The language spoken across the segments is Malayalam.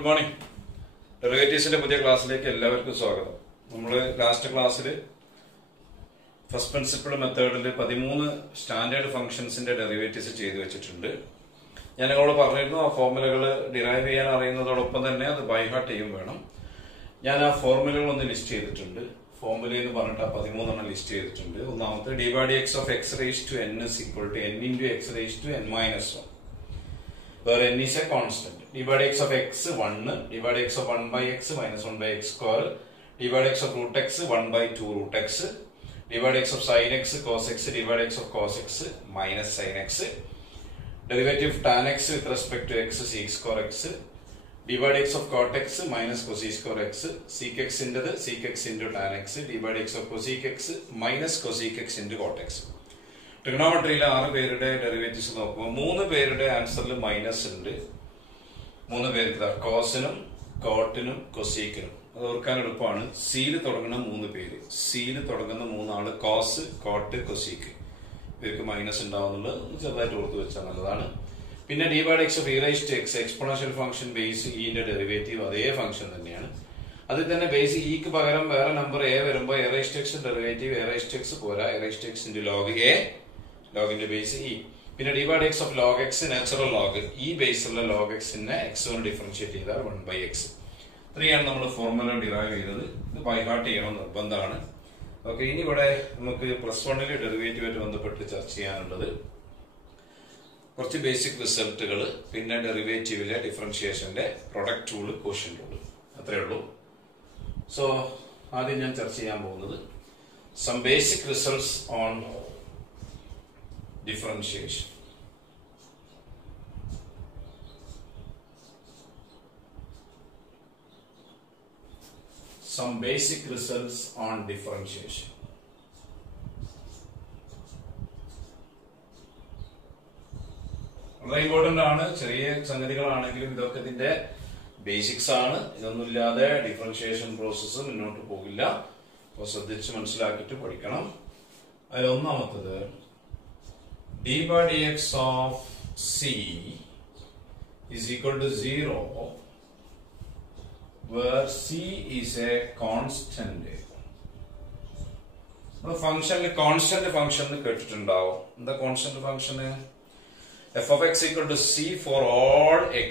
Good morning. ഡെറിവേറ്റീവ്സിന്റെ പുതിയ ക്ലാസ്സിലേക്ക് എല്ലാവർക്കും സ്വാഗതം. നമ്മൾ ലാസ്റ്റ് ക്ലാസ്സിൽ ഫസ്റ്റ് പ്രിൻസിപ്പിൾ മെത്തേഡിൽ 13 സ്റ്റാൻഡേർഡ് ഫംഗ്ഷൻസിന്റെ ഡെറിവേറ്റീവ്സ് ചെയ്തു വെച്ചിട്ടുണ്ട്. ഞാൻ നിങ്ങളോട് പറഞ്ഞിരുന്നു ആ ഫോർമുലകൾ ഡിറൈവ് ചെയ്യാൻ അറിയുന്നതോടൊപ്പം തന്നെ അത് ബൈ ഹാർട്ട് ചെയ്യും വേണം. ഞാൻ ആ ഫോർമുലകൾ ഒന്ന് ലിസ്റ്റ് ചെയ്തിട്ടുണ്ട്. ഫോർമുല എന്ന് പറഞ്ഞിട്ട് 13 ലിസ്റ്റ് ചെയ്തിട്ടുണ്ട്. ഒന്നാമത്തെ d/x of x raised to n is equal to n into x raised to n minus 1, where n is a constant. d/x of x 1, d/x of 1 by x minus 1 by x square, d/x of root x 1 by 2 root x, d/x of sin x cos x, d/x of cos x minus sin x, derivative of tan x with respect to x sec square x, d/x of cot x minus cosec square x, sec x into the sec x into tan x, d/x of cosec x minus cosec x into cot x. ട്രിഗണോമെട്രിയിലെ 6 പേരുടെ ഡെറിവേറ്റീവ്സ് നോക്കുമ്പോൾ 3 പേരുടെ ആൻസറിൽ മൈനസ് ഉണ്ട്. 3 പേർക്ക് കോസിനും കോട്ടിനും കൊസീക്കിനും. അത് ഓർക്കാൻ എളുപ്പമാണ്. സിയിൽ തുടങ്ങുന്ന 3 പേര്, സിയിൽ തുടങ്ങുന്ന 3 ആള് കോസ് കോട്ട് കൊസീക്ക്, ഇവർക്ക് മൈനസ് ഉണ്ടാവുന്നുള്ളത് ചെറുതായിട്ട് ഓർത്ത് വെച്ചാൽ നല്ലതാണ്. പിന്നെ d/x of e raised to x exponential function base ഇന്റെ ഡെറിവേറ്റീവ് അതേ ഫംഗ്ഷൻ തന്നെയാണ്. അതിൽ തന്നെ ബേസ് ഇക്ക് പകരം വേറെ നമ്പർ എ വരുമ്പോൾ a raised to x derivative a raised to x പോരാ, a raised to x into log a, ലോഗിന്റെ ബേസ് ഇ. പിന്നെ d/x of log x natural log, ഈ ബേസിലുള്ള log x നെ x കൊണ്ട് ഡിഫറൻഷിയേറ്റ് ചെയ്താൽ 1/x. ഇത്രയാണ് നമ്മൾ ഫോർമുല ഡിറൈവ് ചെയ്തത്. ഇത് ബൈ ഹാർട്ട് ചെയ്യണം നിർബന്ധമാണ്. ഓക്കെ, ഇനി ഇവിടെ നമുക്ക് +1 ഡെറിവേറ്റീവ് ആയിട്ട് ബന്ധപ്പെട്ട് ചർച്ച ചെയ്യാനുള്ളത് കുറച്ച് ബേസിക് റിസൾട്ടുകൾ, പിന്നെ ഡെറിവേറ്റീവിലെ ഡിഫറൻഷിയേഷന്റെ പ്രൊഡക്റ്റ് റൂള്, ക്വോഷ്യന്റ് റൂള്, അത്രയേ ഉള്ളൂ. സോ ആദ്യം ഞാൻ ചർച്ച ചെയ്യാൻ പോകുന്നത് some basic results on differentiation. Some basic results on differentiation. വളരെ ഇമ്പോർട്ടന്റ് ആണ്. ചെറിയ സംഗതികളാണെങ്കിലും ഇതൊക്കെ ഇതിന്റെ ബേസിക്സ് ആണ്. ഇതൊന്നുമില്ലാതെ ഡിഫറൻഷിയേഷൻ പ്രോസസ്സ് മുന്നോട്ട് പോകില്ല. അപ്പോൾ ശ്രദ്ധിച്ച് മനസ്സിലാക്കിയിട്ട് പഠിക്കണം. അതിൽ ഒന്നാമത്തത് d/dx of c is equal to 0 where c is a constant. ഫംഗ്ഷനിൽ കോൺസ്റ്റന്റ് ഫംഗ്ഷൻ കേട്ടിട്ടുണ്ടാവും. എന്താ കോൺസ്റ്റന്റ് ഫംഗ്ഷന്? f of x equal to c for all x,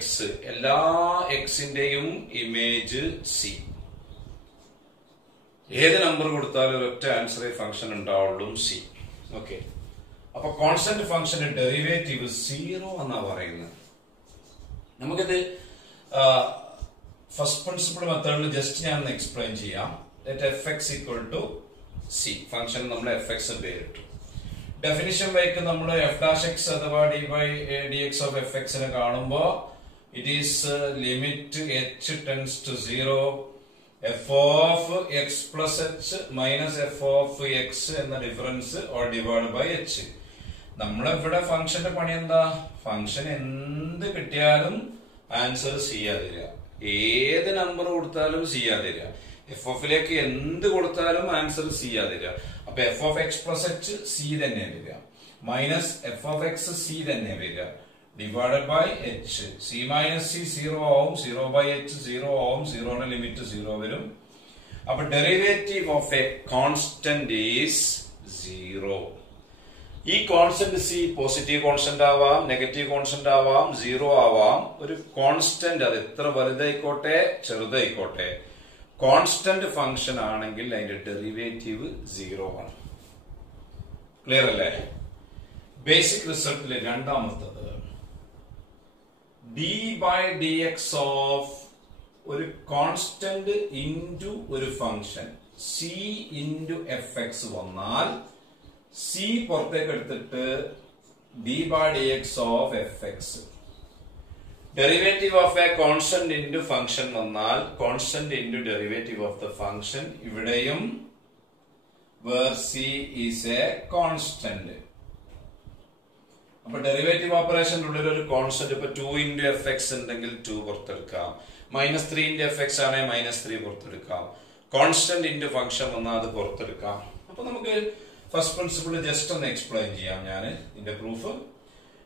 എല്ലാ എക്സിന്റെയും ഇമേജ് c. ഏത് നമ്പർ കൊടുത്താലും ഒരൊറ്റ ആൻസർ ഫംഗ്ഷൻ ഉണ്ടാവുള്ളൂ, c. ഓക്കെ, അപ്പൊ കോൺസ്റ്റന്റ് ഫംഗ്ഷന്റെ ഡെറിവേറ്റീവ് 0 എന്നാ പറയുന്നത്. നമുക്കിത് ഫസ്റ്റ് പ്രിൻസിപ്പിൾ മെത്തേഡിൽ ജസ്റ്റ് ഞാൻ എക്സ്പ്ലെയിൻ ചെയ്യാം. fx equal to c, function നമ്മൾ fx പേരിട്ടു. ഡെഫിനിഷൻ വൈക്ക് നമ്മൾ f' അഥവാ d/dx of fx നെ കാണുമ്പോ it is limit h tends to 0 f of x plus h minus f of x എന്ന difference or divide by h. നമ്മളിവിടെ ഫംഗ്ഷന്റെ പണി എന്താ? ഫംഗ്ഷൻ എന്ത് കിട്ടിയാലും ആൻസർ ചെയ്യാ തരിക. ഏത് നമ്പർ കൊടുത്താലും ചെയ്യാ തരിക. എഫ് ഓഫിലേക്ക് എന്ത് കൊടുത്താലും ആൻസർ ചെയ്യാ തരിക. അപ്പൊ F of X plus H C തന്നെ വരിക, minus F of X C തന്നെ വരിക, divided by H. C minus C 0 ആവും, 0/h 0 ആവും, 0ന്റെ ലിമിറ്റ് 0 വരും. അപ്പൊ derivative of a constant is 0. ഈ കോൺസ്റ്റന്റ് സി പോസിറ്റീവ് കോൺസ്റ്റന്റ് ആവാം, നെഗറ്റീവ് കോൺസ്റ്റന്റ് ആവാം, 0 ആവാം. ഒരു കോൺസ്റ്റന്റ്, അത് എത്ര വലുതായിക്കോട്ടെ ചെറുതായിക്കോട്ടെ, കോൺസ്റ്റന്റ് ഫംഗ്ഷൻ ആണെങ്കിൽ അതിന്റെ ഡെറിവേറ്റീവ് 0 ആണ്. ക്ലിയർ അല്ലേ? ബേസിക് റിസൾട്ടിലെ രണ്ടാമത്തത് d/dx ഓഫ് ഒരു കോൺസ്റ്റന്റ് ഇൻറ്റു ഒരു ഫംഗ്ഷൻ c ഇൻറ്റു fx വന്നാൽ c പുറത്തേക്ക് എടുത്തിട്ട് d/dx of fx. Derivative of a constant into function വന്നാൽ constant into derivative of the function. ഇവിടെയും where c is a constant. അപ്പൊ ഡെറിവേറ്റീവ് ഓപ്പറേഷന്റെ ഉള്ളിൽ ഒരു കോൺസ്റ്റന്റ്, ഇപ്പൊ 2 into fx ഉണ്ടെങ്കിൽ 2 പുറത്തെടുക്കാം, -3 into fx ആണെങ്കിൽ -3 പുറത്തെടുക്കാം. കോൺസ്റ്റന്റ് ഇൻറ്റു ഫംഗ്ഷൻ വന്നാൽ അത് പുറത്തെടുക്കാം. അപ്പൊ നമുക്ക് ഫസ്റ്റ് പ്രിൻസിപ്പിൾ ജസ്റ്റ് ഒന്ന് എക്സ്പ്ലെയിൻ ചെയ്യാം. ഞാൻ ഇതിന്റെ proof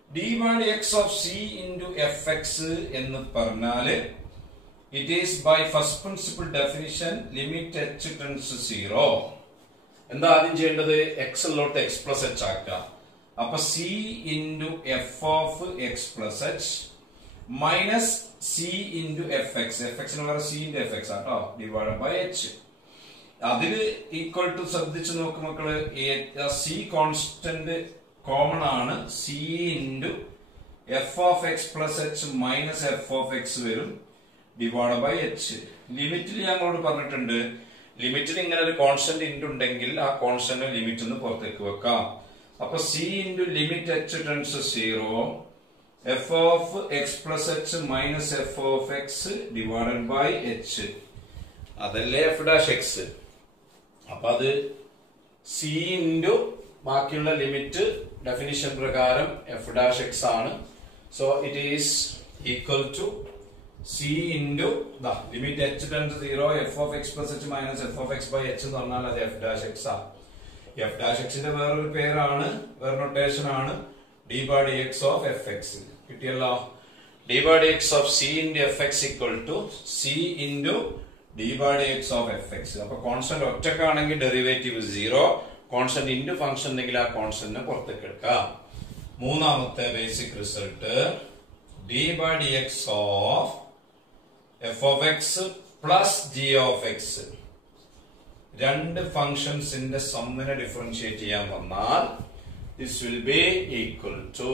d by x of c into fx എന്ന് പറഞ്ഞാല് it is by first principle definition limit h tends to 0. എന്താ ആദ്യം ചെയ്യേണ്ടത്? എക്സ് ഉള്ളോട്ട് എക്സ് പ്ലസ് എച്ച് ആക്കുക. അപ്പൊ C into F of X plus H minus C into F X, F എക്സിന് പകരം സി ഇൻറ്റു എഫ് എക്സ് ആട്ടോ, ഡിവൈഡ് ബൈ എച്ച്. അതില് ഈക്വൽ ടു ശ്രദ്ധിച്ചു നോക്ക് മക്കള്, സി കോൺസ്റ്റന്റ് കോമൺ ആണ്. C into F of X plus H minus F of X വരും, ഡിവൈഡ് ബൈ എച്ച്. ലിമിറ്റിൽ ഞങ്ങളോട് പറഞ്ഞിട്ടുണ്ട്, ലിമിറ്റിൽ ഇങ്ങനെ ഒരു കോൺസ്റ്റന്റ് ഇൻറ്റു ഉണ്ടെങ്കിൽ ആ കോൺസ്റ്റന്റ് ലിമിറ്റ് ഒന്ന് പുറത്തേക്ക് വെക്കാം. അപ്പൊ C into limit H tends 0 F of X plus H minus F of X divided by H, അതല്ലേ എഫ് ഡാഷ് എക്സ്. അപ്പൊ അത് സി ഇൻറ്റു ബാക്കിയുള്ള ലിമിറ്റ് ഡെഫിനിഷൻ പ്രകാരം എഫ് ഡാഷ് എക്സ് ആണ്. So it is equal to c into the limit h tends to 0 f of x plus h minus f of x by h എന്ന് പറഞ്ഞാൽ അത് f dash x ആണ്. f dash x ന്റെ വേറൊരു പേരാണ്, വേറെ നൊട്ടേഷൻ ആണ് d by dx of fx. കിട്ടിയല്ലോ? d by dx of c into fx equal to c into d by dx of fx. അപ്പൊ കോൺസ്റ്റന്റ് ഒറ്റക്കാണെങ്കിൽ ഡെറിവേറ്റീവ് 0, കോൺസ്റ്റന്റ് ഇൻറ്റു ഫംഗ്ഷൻ ഉണ്ടെങ്കിൽ ആ കോൺസ്റ്റന്റിനെ പുറത്തേക്ക് എടുക്കാം. മൂന്നാമത്തെ basic result d by dx of f of x plus g of x, രണ്ട് ഫംഗ്ഷൻസിന്റെ സമ്മിനെ ഡിഫറൻഷിയേറ്റ് ചെയ്യാൻ വന്നാൽ this will be equal to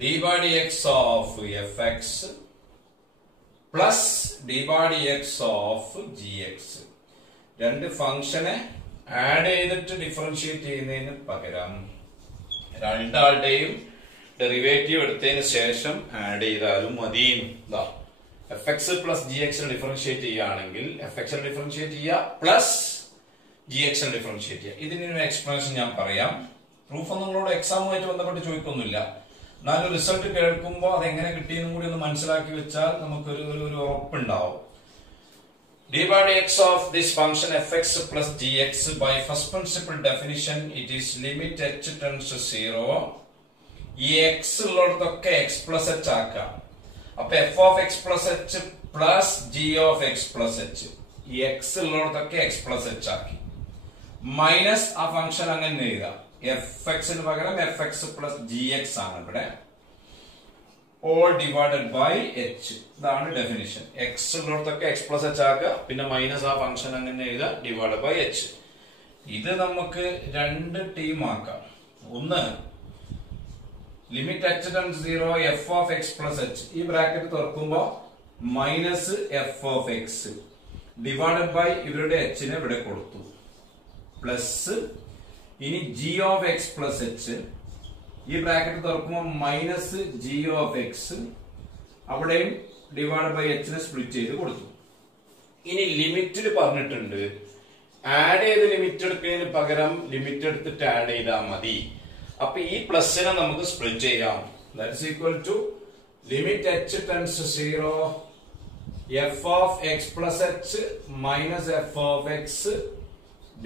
d by dx of fx plus d by dx of gx. രണ്ട് ഫംഗ്ഷനെ ആഡ് ചെയ്തിട്ട് ഡിഫറൻഷിയേറ്റ് ചെയ്യുന്നതിന് പകരം രണ്ടാളുടെയും ഡെറിവേറ്റീവ് എടുത്തതിന് ശേഷം ആഡ് ചെയ്താലും മതി. F X plus g X differentiate ചെയ്യുകയാണെങ്കിൽ എഫ് എക്സ് ഡിഫറൻഷിയേറ്റ് ചെയ്യുക പ്ലസ് ജി എക്സ് ഡിഫറൻഷിയേറ്റ് ചെയ്യുക. ഇതിനൊരു എക്സ്പ്ലനേഷൻ ഞാൻ പറയാം. പ്രൂഫ് ഒന്നും നിങ്ങളോട് എക്സാമുമായിട്ട് ബന്ധപ്പെട്ട് ചോദിക്കൊന്നുമില്ല. എന്നാലും റിസൾട്ട് കേൾക്കുമ്പോൾ അതെങ്ങനെ കിട്ടിയെന്നും കൂടി ഒന്ന് മനസ്സിലാക്കി വെച്ചാൽ നമുക്കൊരു ഉറപ്പുണ്ടാവും. d by dx of this function fx plus gx by first principle definition it is limit h tends to 0. ഈ എക്സ് ഉള്ളിടത്തൊക്കെ എക്സ് പ്ലസ് എച്ച് ആക്കാം. അപ്പൊ F of X plus h plus g of X plus h, ഈ എക്സ് ഉള്ളിടത്തൊക്കെ എക്സ് പ്ലസ് എച്ച് ആക്കി മൈനസ് ആ ഫംഗ്ഷൻ അങ്ങനെ എഴുതാം. എഫ് എക്സിന് പകരം f X plus g x ആണ് ഇവിടെ, ഓൾ ഡിവൈഡഡ് ബൈ എച്ച്. ഇതാണ് ഡെഫിനിഷൻ. എക്സ് ഉള്ളിടത്തൊക്കെ എക്സ് പ്ലസ് എച്ച് ആക്കുക, പിന്നെ മൈനസ് ആ ഫംഗ്ഷൻ അങ്ങനെ എഴുതാം, ഡിവൈഡ് ബൈ എച്ച്. ഇത് നമുക്ക് രണ്ട് ടീം ആക്കാം. ഒന്ന് limit h tends 0 F of X plus h, ഈ ബ്രാക്കറ്റ് തുറക്കുമ്പോ minus F of X divided by ഇവരുടെ എച്ചിനെ ഇവിടെ കൊടുത്തു, പ്ലസ് ഇനി g of X plus h, ഈ ബ്രാക്കറ്റ് തുറക്കുമ്പോൾ മൈനസ് ജി ഓഫ് എക്സ്, അവിടെയും ഡിവൈഡ് ബൈ എച്ചിനെ സ്പ്ലിറ്റ് ചെയ്ത് കൊടുത്തു. ഇനി ലിമിറ്റിൽ പറഞ്ഞിട്ടുണ്ട് ആഡ് ചെയ്ത് ലിമിറ്റ് എടുക്കുന്നതിന് പകരം ലിമിറ്റ് എടുത്തിട്ട് ആഡ് ചെയ്താൽ മതി. അപ്പൊ ഈ പ്ലസിനെ നമുക്ക് സ്പ്ലിറ്റ് ചെയ്യാം. That's equal to limit h tends to 0 F of X plus H minus F of X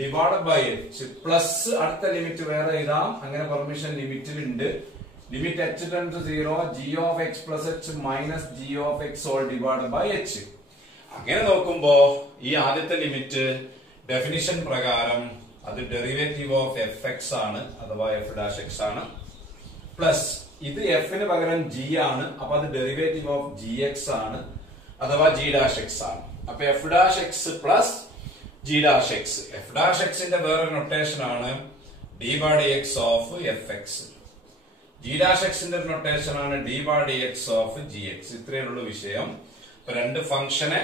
divide by H, plus അടുത്ത ലിമിറ്റ് വേറെ എഴുതാം, അങ്ങനെ പെർമിഷൻ ലിമിറ്റിൽ ഉണ്ട്. Limit h tends to 0 G of X plus H minus G of X all divide by H. അങ്ങനെ നോക്കുമ്പോ ഈ ആദ്യത്തെ ലിമിറ്റ് ഡെഫിനിഷൻ പ്രകാരം അത് ഡെറിവേറ്റീവ് ഓഫ് എഫ് എക്സ് ആണ്, അഥവാ എഫ് ഡാഷ് എക്സ് ആണ്, പ്ലസ് ഇത് എഫിന് പകരം ജി ആണ്, അപ്പൊ അത് ഡെറിവേറ്റീവ് ഓഫ് ജി എക്സ് ആണ്, അഥവാ ജി ഡാഷ് എക്സ് ആണ്. അപ്പൊ F dash X plus G dash X. F dash എക്സിന്റെ വേറൊരു നൊട്ടേഷൻ ആണ് D by D X of F X. G dash എക്സിന്റെ നൊട്ടേഷൻ ആണ് D by D X of G X. ഇത്രയുള്ള വിഷയം. ഇപ്പൊ രണ്ട് ഫംഗ്ഷനെ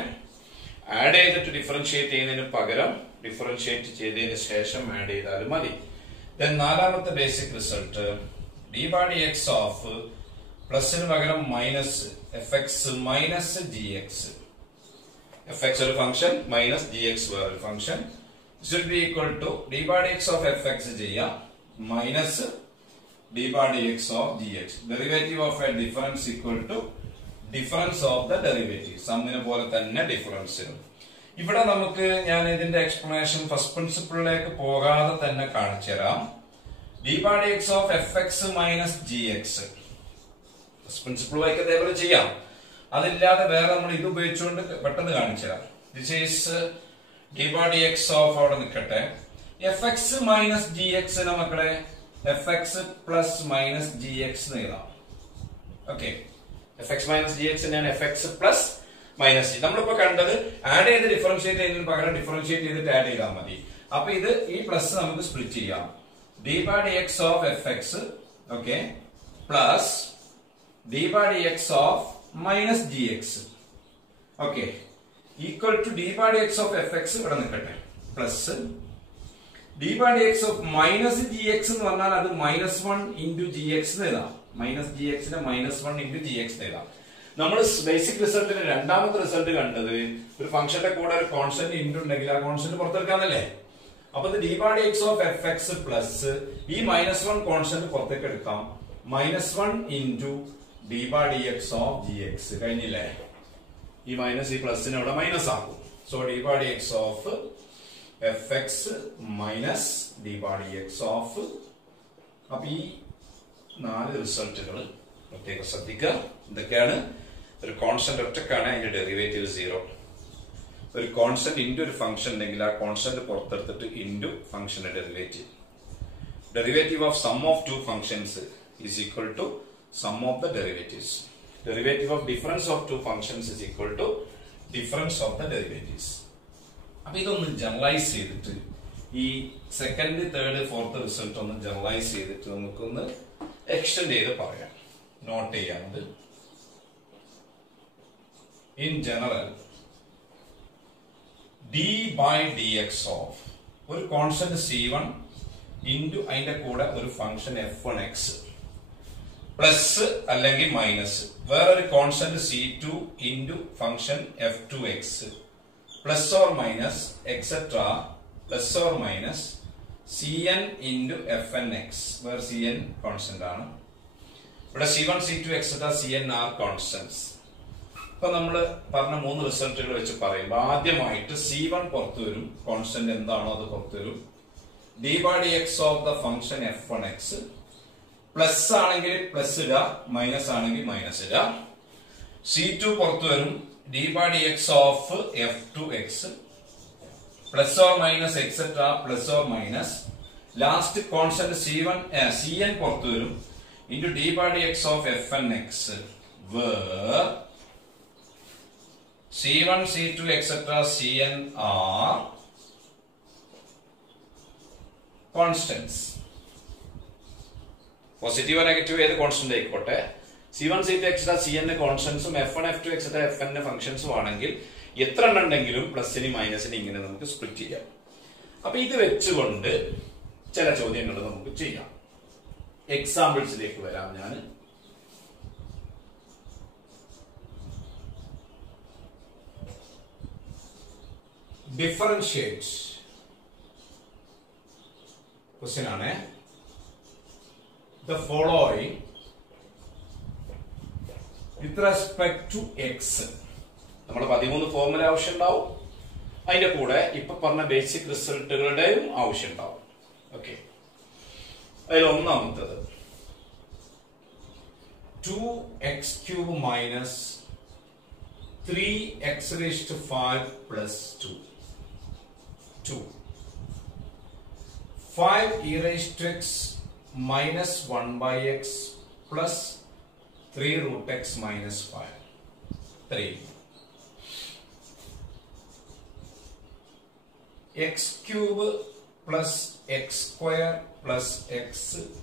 ആഡ് ചെയ്തിട്ട് ഡിഫറൻഷിയേറ്റ് ചെയ്യുന്നതിന് പകരം ഡിഫറൻഷിയേറ്റ് ചെയ്തതിന് ശേഷം ആഡ് ചെയ്താലും മതി. ദെൻ നാലാമത്തെ basic result d by D X of പ്ലസിന് പകരം minus f X minus G x. F x ഒരു ഫംഗ്ഷൻ മൈനസ് ജി എക്സ് വേറൊരു function should be equal to d by dx of fx ചെയ്യാം minus d by dx of gx. Derivative of a difference equal to difference of the derivative. സമ്മിനെ പോലെ തന്നെ ഡിഫറൻസിനും. ഇവിടെ നമുക്ക് ഞാൻ ഇതിന്റെ എക്സ്പ്ലനേഷൻ ഫസ്റ്റ് പ്രിൻസിപ്പിളിലേക്ക് പോകാതെ തന്നെ കാണിച്ചു തരാം. d by dx of fx minus gx first principle വൈക്ക് അതേപോലെ ചെയ്യാം. അതില്ലാതെ വേറെ നമ്മൾ ഇത് ഉപയോഗിച്ചുകൊണ്ട് പെട്ടെന്ന് കാണിച്ചു തരാം. This is d by D X of അവിടെ നിൽക്കട്ടെ. F X minus G x മക്കളെ f X plus minus G X എഴുതാം. Okay, f X minus G x ഞാൻ f X plus minus g. നമ്മളിപ്പോ കണ്ടത് ആഡ് ചെയ്ത് ഡിഫറൻഷിയേറ്റ് ചെയ്യുന്നതിന് പകരം ഡിഫറൻഷിയേറ്റ് ചെയ്തിട്ട് ആഡ് ചെയ്താൽ മതി. അപ്പൊ ഇത് ഈ പ്ലസ് നമുക്ക് സ്പ്ലിറ്റ് ചെയ്യാം. D by D X of F X okay plus D by D X of minus G X okay equal to D by D X of F X ഇവിടെ നിൽക്കട്ടെ plus D by D X of minus G X എന്ന് പറഞ്ഞാൽ അത് മൈനസ് 1 ഇൻറ്റു ജി എക്സ് എഴുതാം. മൈനസ് ജി എക്സിന്റെ മൈനസ് 1 ഇൻറ്റു ജി എക്സ് എഴുതാം. നമ്മൾ ബേസിക് റിസൾട്ടിന് രണ്ടാമത്തെ റിസൾട്ട് കണ്ടത് ഒരു ഫംഗ്ഷന്റെ കൂടെ ഒരു കോൺസ്റ്റന്റ് ഇൻറ്റു ഉണ്ടെങ്കിൽ ആ കോൺസ്റ്റന്റ് പുറത്തെടുക്കാന്നല്ലേ. അപ്പൊ ഇത് D by D X of F X plus ഈ മൈനസ് 1 കോൺസ്റ്റന്റ് പുറത്തേക്ക് എടുക്കാം. Minus 1 into D by D X of G X കഴിഞ്ഞില്ലേ. ഈ മൈനസ് ഈ പ്ലസിനെ ഇവിടെ മൈനസ് ആക്കും. So D by D X of F X minus D by D X of. അപ്പൊ ഈ 4 റിസൾട്ടുകൾ പ്രത്യേകം ശ്രദ്ധിക്കുക. ഇതൊക്കെയാണ് ഒരു കോൺസ്റ്റന്റ് ഒറ്റക്കാണ് അതിന്റെ ഡെറിവേറ്റീവ് 0. ഒരു കോൺസ്റ്റന്റ് ഇൻറ്റു ഒരു ഫംഗ്ഷൻ ഉണ്ടെങ്കിൽ ആ കോൺസ്റ്റന്റ് പുറത്തെടുത്തിട്ട് ഇൻറ്റു ഫംഗ്ഷന്റെ derivative. Derivative of sum of 2 functions is equal to sum of the derivatives. Derivative of difference of 2 functions is equal to difference of the derivatives. അപ്പൊ ഇതൊന്ന് ജനറലൈസ് ചെയ്തിട്ട് ഈ സെക്കൻഡ് തേർഡ് ഫോർത്ത് റിസൾട്ട് ഒന്ന് ജനറലൈസ് ചെയ്തിട്ട് നമുക്കൊന്ന് എക്സ്റ്റെൻഡ് ചെയ്ത് പറയാം. നോട്ട് ചെയ്യാനത് in general d by D X of ഒരു കോൺസ്റ്റന്റ് C1 ഇൻറ്റു അതിന്റെ കൂടെ ഒരു ഫംഗ്ഷൻ f1x പ്ലസ് അല്ലെങ്കിൽ മൈനസ് വേറൊരു constant C2 into function f2x plus or minus etcetera plus or minus Cn into fnx where Cn constant ആണ്. ഇവിടെ C1 C2 etcetera Cn R constants. ഇപ്പൊ നമ്മൾ പറഞ്ഞ 3 റിസൾട്ടുകൾ വെച്ച് പറയുമ്പോൾ ആദ്യമായിട്ട് C1 പുറത്തു വരും. കോൺസ്റ്റന്റ് എന്താണോ അത് പുറത്തു വരും. D by D X of the function f1x plus ആണെങ്കിൽ പ്ലസ് ഇടുക, മൈനസ് ആണെങ്കിൽ മൈനസ് ഇടുക. C2 പുറത്തു വരും. D by D X of f2x plus or minus etcetera plus or minus last constant Cn പുറത്തു വരും. Into D by D X of fnx where C1 C2 etc. Cn are constants. Positive negative ഏത് കോൺസ്റ്റന്റ് ആയിക്കോട്ടെ C1 C2 etc. Cn കോൺസ്റ്റന്റ്സും f1 f2 etc. fn ഫംഗ്ഷൻസും ആണെങ്കിൽ എത്ര എണ്ണം ഉണ്ടെങ്കിലും പ്ലസിന് മൈനസിന് ഇങ്ങനെ നമുക്ക് സ്പ്ലിറ്റ് ചെയ്യാം. അപ്പൊ ഇത് വെച്ചുകൊണ്ട് ചില ചോദ്യങ്ങൾ നമുക്ക് ചെയ്യാം. എക്സാമ്പിൾസിലേക്ക് വരാം. ഞാൻ differentiate question ആണ്. The following with respect to x നമ്മൾ 13 ഫോർമുല ആവശ്യം ഉണ്ടാവും. അതിന്റെ കൂടെ ഇപ്പൊ പറഞ്ഞ ബേസിക് റിസൾട്ടുകളുടെയും ആവശ്യം ഉണ്ടാവും. ഓക്കെ, അതിൽ ഒന്നാമത്തത് 2x³ minus 3x⁵ plus 2 5e⁻x minus 1/x plus 3√x minus 5 3 x³ plus x² plus x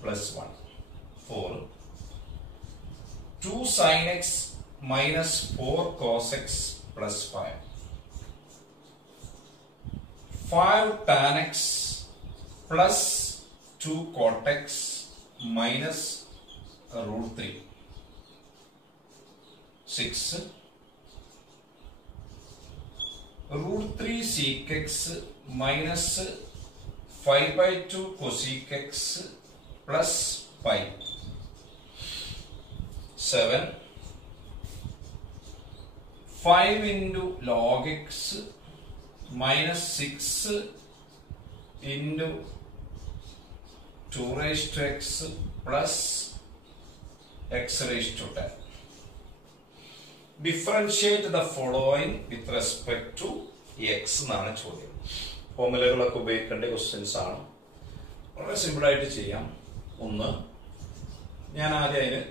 plus 1 4 2 sin x minus 4 cos x plus 5 5 tan x plus 2 cot x minus √3 6 √3 sec x minus 5/2 cosec x plus 5 7 5 into log x minus 6 into 2⁻x plus x⁻10 differentiate the following with respect to X എന്നാണ് ചോദ്യം. ഫോർമുലകളൊക്കെ ഉപയോഗിക്കേണ്ട ക്വസ്റ്റ്യൻസ് ആണ്. വളരെ സിമ്പിൾ ആയിട്ട് ചെയ്യാം. ഒന്ന്, ഞാൻ ആദ്യം അതിന്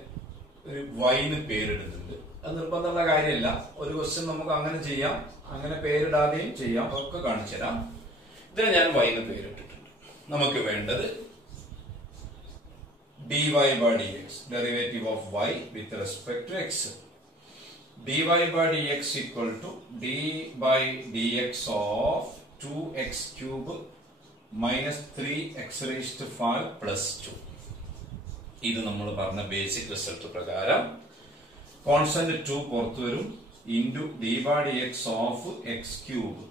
ഒരു വൈന് പേരിടുന്നുണ്ട്. അത് നിർബന്ധമുള്ള കാര്യമില്ല. ഒരു ക്വസ്റ്റ്യൻ നമുക്ക് അങ്ങനെ ചെയ്യാം, അങ്ങനെ പേരിടാതെയും ചെയ്യാം. അതൊക്കെ കാണിച്ചു തരാം. ഇതിന് ഞാൻ വൈന് പേരിട്ടിട്ടുണ്ട്. നമുക്ക് വേണ്ടത് dy by dx, derivative of y with respect to x. dy by dx equal to d by dx of 2x cube minus 3x raised to 5 plus 2. ഇത് നമ്മൾ പറഞ്ഞ ബേസിക് റിസൾട്ട് പ്രകാരം കോൺസ്റ്റന്റ് 2 പുറത്തു വരും. Into d by dx of x cube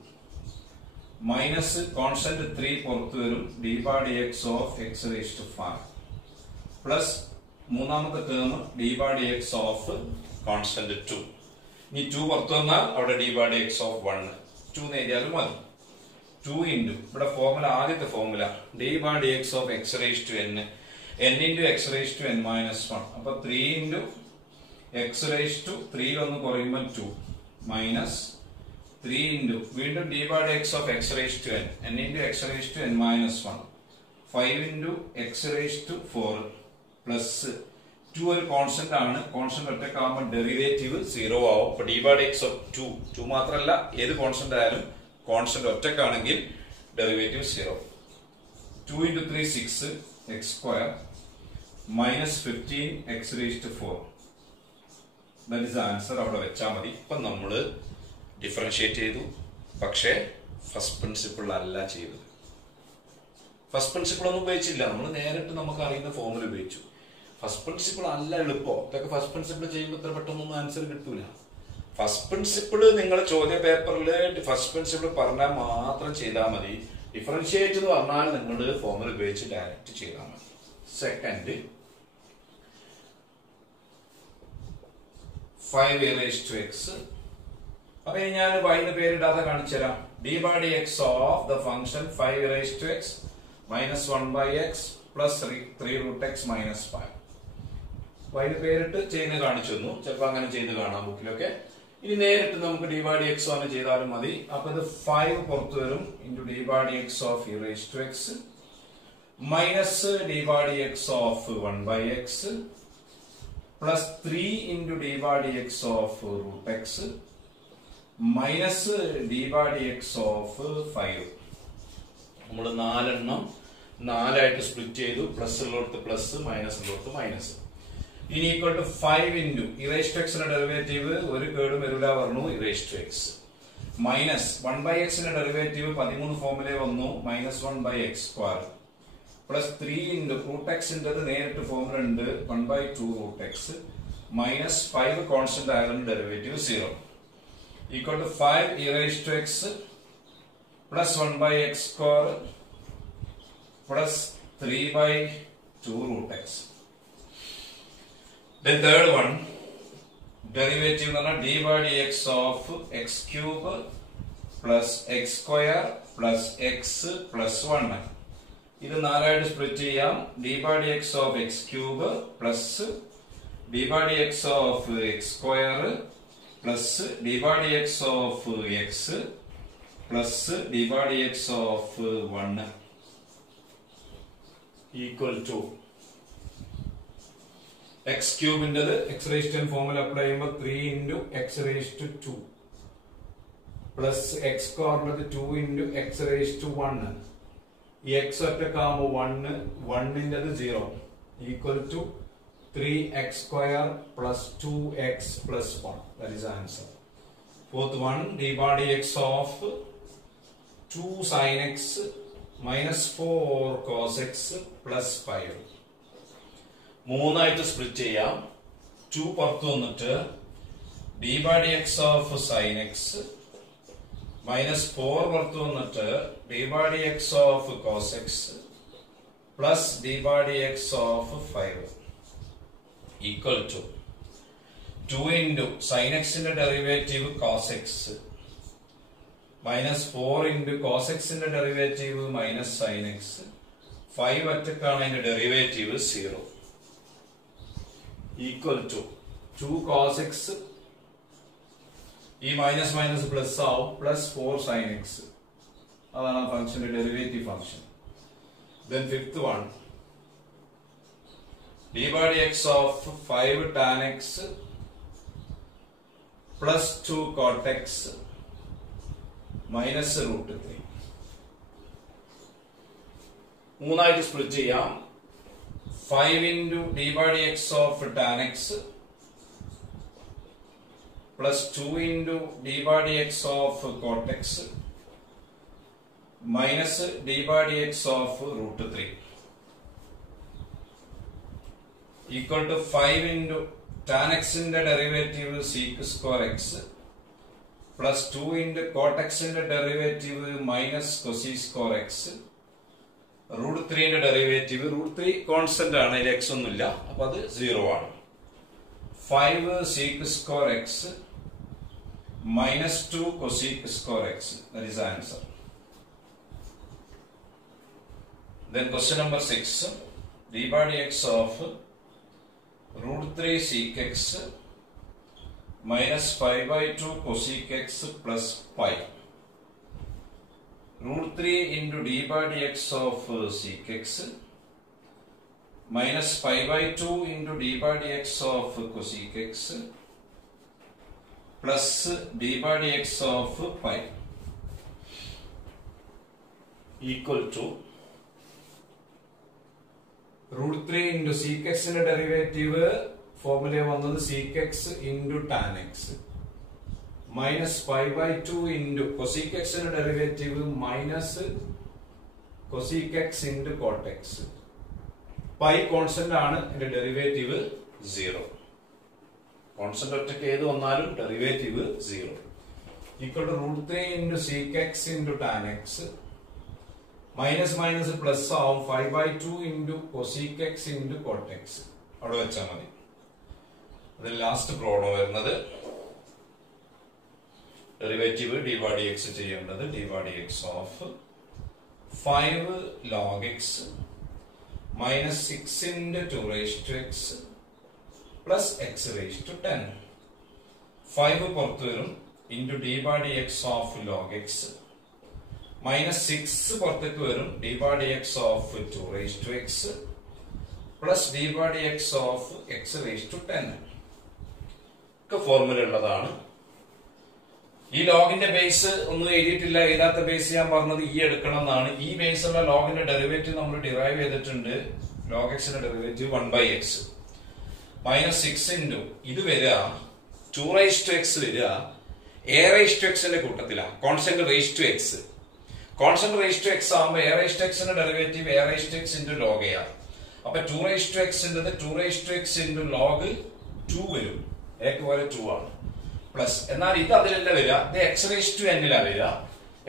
minus constant 3 പുറത്തു വരും. d by dx of x raised to 5 plus മൂന്നാമത്തെ term d by dx of constant 2. ഇനി 2 പുറത്തു വന്നാൽ അവിടെ d by dx ഓഫ് 1 2 എഴുതിയാലും മതി. 2 ഇൻറ്റു ഇവിടെ ഫോർമുല, ആദ്യത്തെ formula d by dx of x raised to n, n into x raised to n minus 1. അപ്പൊ 3 into x raised to 3 ഒന്ന് കുറയുമ്പോൾ 2 മൈനസ് 3 into വീണ്ടും d by dx of x raised to n, n into x raised to n minus 1, 5 into x raised to 4 plus 2 ഒരു കോൺസ്റ്റന്റ് ആണ്. കോൺസ്റ്റന്റ് ഒറ്റക്കാവുമ്പോൾ ഡെറിവേറ്റീവ് 0 ആവും. അപ്പൊ d by dx of 2 മാത്രമല്ല, ഏത് കോൺസ്റ്റന്റ് ആയാലും കോൺസ്റ്റന്റ് ഒറ്റക്കാണെങ്കിൽ derivative 0. 2 into 3 6 x square minus 15 x raised to 4. That is the answer. അവിടെ വെച്ചാൽ മതി. ഇപ്പൊ നമ്മൾ ഡിഫറൻഷിയേറ്റ് ചെയ്തു, പക്ഷേ ഫസ്റ്റ് പ്രിൻസിപ്പിൾ അല്ല ചെയ്തത്. ഫസ്റ്റ് പ്രിൻസിപ്പിൾ ഒന്നും ഉപയോഗിച്ചില്ല. നമ്മൾ നേരിട്ട് നമുക്ക് അറിയുന്ന ഫോർമുല ഉപയോഗിച്ചു. ഫസ്റ്റ് പ്രിൻസിപ്പിൾ അല്ല എളുപ്പം. ഇതൊക്കെ ഫസ്റ്റ് പ്രിൻസിപ്പിൾ ചെയ്യുമ്പോൾ ഇത്ര പെട്ടെന്നൊന്നും ആൻസർ കിട്ടൂല. ഫസ്റ്റ് പ്രിൻസിപ്പിൾ നിങ്ങൾ ചോദ്യ പേപ്പറിൽ ഫസ്റ്റ് പ്രിൻസിപ്പിൾ പറഞ്ഞാൽ മാത്രം ചെയ്താൽ മതി. ഡിഫറൻഷിയേറ്റ് എന്ന് പറഞ്ഞാൽ നിങ്ങൾ ഫോർമുല ഉപയോഗിച്ച് ഡയറക്റ്റ് ചെയ്താൽ മതി. Second 5 raised to x. അപ്പൊ ഞാൻ വൈന്ന് പേരിടാതെ കാണിച്ചു തരാം. d by dx of the function 5 raised to x minus 1 by x plus 3 root x minus 5. വൈന്ന് പേരിട്ട് ചെയ്യുന്ന കാണിച്ചു തന്നു. ചിലപ്പോൾ അങ്ങനെ ചെയ്ത് കാണാം ബുക്കിലൊക്കെ. ഇനി നേരിട്ട് നമുക്ക് d by dx ആണ് ചെയ്താലും മതി. അപ്പൊ ഇത് 5 പുറത്തു വരും. into d by dx of e raised to x minus d by dx of 1 by x plus 3 into d by dx of root x minus d by dx of 5. നമ്മൾ 4 എണ്ണം 4 ആയിട്ട് സ്പ്ലിറ്റ് ചെയ്തു. പ്ലസ് ഉള്ളിടത്ത് പ്ലസ്, മൈനസ് ഉള്ളിടത്ത് മൈനസ്. ഇനി equal to 5 into e raise to എക്സിന്റെ ഡെറിവേറ്റീവ് ഒരു കേടും വരില്ല പറഞ്ഞു, raise to x minus 1 by എക്സിന്റെ ഡെറിവേറ്റീവ് 13 ഫോമിലെ വന്നു, minus 1 by x square plus 3 into root എക്സിന്റെ നേരിട്ട് ഫോമുല ഉണ്ട് 1 by 2 root x minus 5 constant ആയതുകൊണ്ട് derivative 0 equal to 5 raise to x plus 1 by x square plus 3 by 2 root x. Then third one, derivative d by dx of x cube plus x square plus x plus 1. ഇത് 4 ആയിട്ട് സ്പ്ലിറ്റ് ചെയ്യാം. d by dx of x cube plus d by dx of x square plus d by dx of x plus d by dx of 1 equal to x cube ഇന്റത് x raised to n formula apply ചെയ്യുമ്പോൾ 3 into x raised to 2 plus x സ്ക്വയറിന്റെ 2 into x raised to 1. ഈ x ഒറ്റക്കാകുമ്പോൾ 1 ഇന്റത് 0 equal to 3x square plus 2x plus 1. That is the answer. Fourth one, d by dx of 2 sin x minus 4 cos x plus 5. 3 ആയിട്ട് സ്പ്ലിറ്റ് ചെയ്യാം. 2 പുറത്തു വന്നിട്ട് d by dx of sin x minus 4 പുറത്തു വന്നിട്ട് d by dx of cos x plus d by dx of 5 equal to 2 into sin x ന്റെ derivative cos x minus 4 into cos x ന്റെ ഡെറിവേറ്റീവ് minus sin x 5 ഒറ്റക്കാണ് അതിന്റെ derivative 0 equal to 2 cos x ഈ മൈനസ് മൈനസ് പ്ലസ് ആവും, പ്ലസ് 4 sin x. അതാണ് ആ ഫംഗ്ഷന്റെ derivative function. Then fifth one, d by dx of 5 tan x plus 2 cot x minus root 3. മൂന്നായിട്ട് സ്പ്ലിറ്റ് ചെയ്യാം. 5 into d by dx of tan x plus 2 into d by dx of cot x minus d by dx of root 3 equal to 5 into tan x in the derivative sec square x plus 2 into cot x in the derivative minus cosec square x root 3 in the derivative. root 3 constant ആണ്, ഇതിൽ x ഒന്നുമില്ല, അപ്പോൾ അത് 0 ആണ്. 5 sec square x minus 2 cosec square x. That is the answer. Then question number 6, d by dx of root 3 sec x minus 5 by 2 cosec x plus pi. Root 3 into d by dx of sec x minus 5 by 2 into d by dx of cosec x plus d by dx of pi equal to root 3 into sec x in derivative formula വന്നത് sec x into tan x minus 5 by 2 into cosec x in derivative minus cosec x into cot x. pi constant ആണ്, ഇതിന്റെ ഡെറിവേറ്റീവ് 0. കോൺസ്റ്റന്റ് ഒറ്റയ്ക്ക് ഏത് വന്നാലും derivative 0 equal to root 3 into sec x into tan x minus minus plus ആവും 5 by 2 into cosec x into cot x. അവിടെ വെച്ചാൽ മതി. അതിൽ ലാസ്റ്റ് പ്രോബ്ലം വരുന്നത് ഡെറിവേറ്റീവ് d by dx ചെയ്യേണ്ടത് d by dx of 5 log x minus 6 into 2 raised to x plus x raised to 10. 5 പുറത്തു വരും into d by dx of log x minus 6 പുറത്തേക്ക് വരും d by dx of 2 raised to x plus d by dx of x raised to 10. ഒക്കെ ഫോർമുല ഉള്ളതാണ്. ഈ ലോഗിന്റെ ബേസ് ഒന്നും എഴുതിയിട്ടില്ല, എഴുതാത്ത ബേസ് ഞാൻ പറഞ്ഞത് ഈ എടുക്കണം എന്നാണ്. ഈ ബേസ് ഉള്ള ലോഗിന്റെ ഡെറിവേറ്റീവ് നമ്മൾ ഡിറൈവ് ചെയ്തിട്ടുണ്ട്. ലോഗ് എക്സിന്റെ ഡെറിവേറ്റീവ് 1/x മൈനസ് 6 ഇൻറ്റു ഇത് വരിക 2 റൈസ് ടു എക്സ് വരിക എ റൈസ് ടു എക്സിന്റെ കൂട്ടത്തിലാണ്. Constant raise to x, constant raise to x ആകുമ്പോൾ എ റൈസ് ടു എക്സിന്റെ derivative a raise to x into log a ആണ്. അപ്പൊ 2 റൈസ് ടു എക്സ് ഇൻറ്റത് 2 raise to x into log 2 വരും. എക്ക് പോലെ 2 ആണ്. പ്ലസ് എന്നാൽ ഇത് അതിലല്ല വരിക, ഇത് എക്സ് റൈസ് ടു എന്നിലാ വരിക.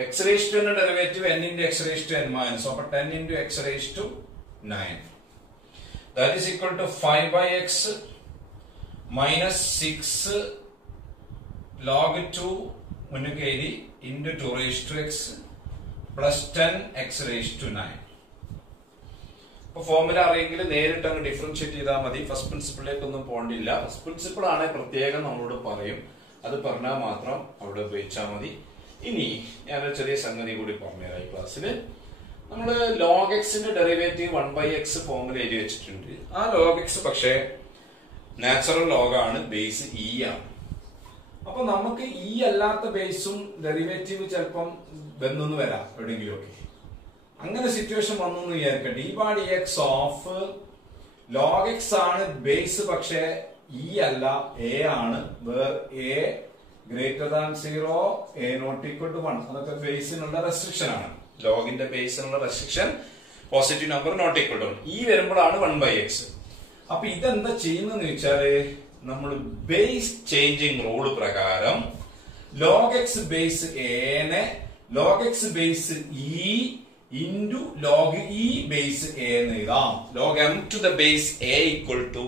എക്സ് റൈസ് ടു എന്ന derivative n into X raise to n minus, അപ്പൊ 10 into X raise to 9. That is equal to 5/x minus 6 log 2 മുന്നേക്ക് എഴുതി into 2 raised to x plus 10 x raised to 9. അപ്പൊ ഫോർമുല അറിയെങ്കിൽ നേരിട്ട് അങ്ങ് ഡിഫറൻഷിയേറ്റ് ചെയ്താൽ മതി. ഫസ്റ്റ് പ്രിൻസിപ്പിളിലേക്ക് ഒന്നും പോകേണ്ടില്ല. ഫസ്റ്റ് പ്രിൻസിപ്പിൾ ആണ് പ്രത്യേകം നമ്മളോട് പറയും, അത് പറഞ്ഞാൽ മാത്രം അവിടെ ഉപയോഗിച്ചാൽ മതി. ഇനി ഞാനൊരു ചെറിയ സംഗതി കൂടി പറഞ്ഞുതരാം. ഈ ക്ലാസ്സിൽ നമ്മള് ലോഗ് എക്സിന്റെ ഡെറിവേറ്റീവ് 1/x ഫോർമുല എഴുതി വെച്ചിട്ടുണ്ട്. ആ ലോഗ് എക്സ് പക്ഷേ നാച്ചുറൽ ലോഗാണ്, ബേസ് ഇ ആണ്. അപ്പൊ നമുക്ക് ഈ അല്ലാത്ത ബേസും ഡെറിവേറ്റീവ് ചിലപ്പം ബന്ധമെന്ന് വരാം എവിടെയെങ്കിലും ഒക്കെ. അങ്ങനെ സിറ്റുവേഷൻ വന്നു എന്ന് വിചാരിക്കാം. d by dx of log x ആണ് ബേസ്, പക്ഷേ ഇ അല്ല എ ആണ്. Where a greater than 0, a not equal to 1, അതൊക്കെ ബേസിനുള്ള റെസ്ട്രിക്ഷൻ ആണ്. ലോഗിന്റെ ബേസിനുള്ള restriction positive number not equal to 1. ഈ വരുമ്പോഴാണ് 1/x. അപ്പൊ ഇതെന്താ ചെയ്യുന്നതെന്ന് വെച്ചാല് നമ്മൾ ബേസ് ചേഞ്ചിങ് റൂൾ പ്രകാരം ലോഗ് എക്സ് ബേസ് എനെ log x base e into log e base A എന്ന് എഴുതാം. Log m to the base A equal to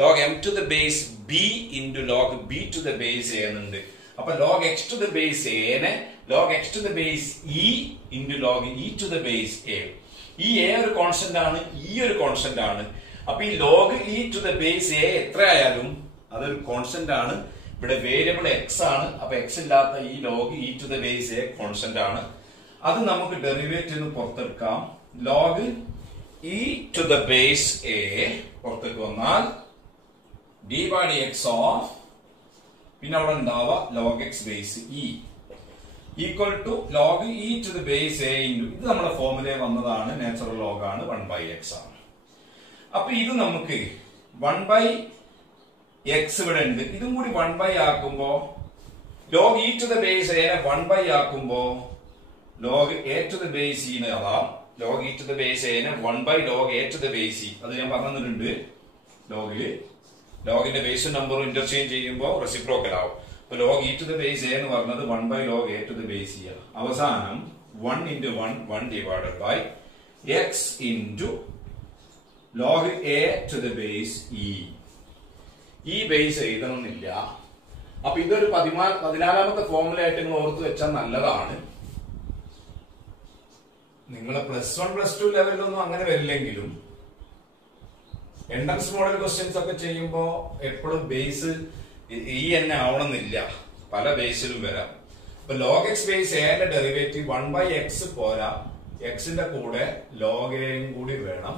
log m to the base b into log b to the base a എന്നുണ്ട്. അപ്പൊ log x to the base എനെ log x to the base e into log E to the base a. ഈ എ ഒരു കോൺസ്റ്റന്റ് ആണ്, ഇ ഒരു കോൺസ്റ്റന്റ് ആണ്. അപ്പൊ ഈ log E to the base a എത്ര ആയാലും അതൊരു കോൺസ്റ്റന്റ് ആണ്. ഇവിടെ വേരിയബിൾ എക്സ് ആണ്. അപ്പൊ എക്സ് ഇല്ലാത്ത ഈ log E to the base a constant ആണ്. അത് നമുക്ക് ഡെറിവേറ്റീവ് പുറത്തെടുക്കാം. Log E to the base a പുറത്തേക്ക് വന്നാൽ d by D X of പിന്നെ അവിടെ ഉണ്ടാവുക log x base e equal to log E to the base a into ഇത് നമ്മുടെ ഫോർമുലയിൽ വന്നതാണ്. നാച്ചുറൽ ലോഗ് ആണ്. 1/x ആണ്. അപ്പൊ ഇത് നമുക്ക് 1/x ഇവിടെ ഉണ്ട്. ഇതും കൂടി 1 ആക്കുമ്പോ log E to the base എനെ 1 ആക്കുമ്പോ log A to the base e അതാം. Log E to the base എനെ 1 log A to the base e അത് ഞാൻ പറഞ്ഞിട്ടുണ്ട്. ലോഗിന്റെ ബേസും നമ്പറും ഇന്റർചേഞ്ച് ചെയ്യുമ്പോൾ റെസിപ്രോക്കൽ ആവും. അപ്പൊ log E to the base A എന്ന് പറഞ്ഞത് 1 log A to the base E ആണ്. അവസാനം 1 into 1 divided by x into log a to the base e. ഈ ബേസ് എഴുതണമെന്നില്ല. അപ്പൊ ഇതൊരു 14ാമത്തെ ഫോർമുല ആയിട്ട് നിങ്ങൾ ഓർത്ത് വെച്ചാൽ നല്ലതാണ്. നിങ്ങളെ +1 +2 ലെവലിലൊന്നും അങ്ങനെ വരില്ലെങ്കിലും എൻട്രൻസ് മോഡൽ ക്വസ്റ്റ്യൻസ് ഒക്കെ ചെയ്യുമ്പോ എപ്പോഴും ബേസ് ഈ തന്നെ ആവണമെന്നില്ല. പല ബേസിലും വരാം. ഇപ്പൊ ലോഗ് എക്സ് ബേസ് എന്റെ ഡെറിവേറ്റീവ് 1/x പോരാ. എക്സിന്റെ കൂടെ ലോഗ് എയും കൂടി വേണം.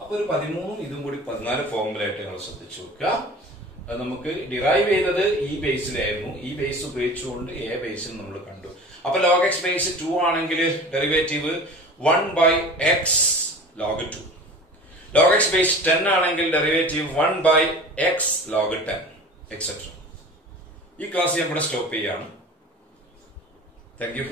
അപ്പൊ ഒരു 13 ഇതും കൂടി 14 ഫോർമുല ആയിട്ട് നിങ്ങൾ ശ്രദ്ധിച്ചു വെക്കുക. അത് നമുക്ക് ഡിറൈവ് ചെയ്തത് ഈ ബേസിലായിരുന്നു. ഈ ബേസ് ഉപയോഗിച്ചുകൊണ്ട് എ ബേസിൽ നമ്മൾ കണ്ടു. അപ്പൊ ലോഗ് എക്സ് ബേസ് 2 ആണെങ്കിൽ derivative 1/x log 2. log x base 10 ആണെങ്കിൽ ഡെറിവേറ്റീവ് 1/x log 10 എക്സെട്ര. ഈ ക്ലാസ് ഞാൻ ഇവിടെ സ്റ്റോപ്പ് ചെയ്യാണ്. Thank you.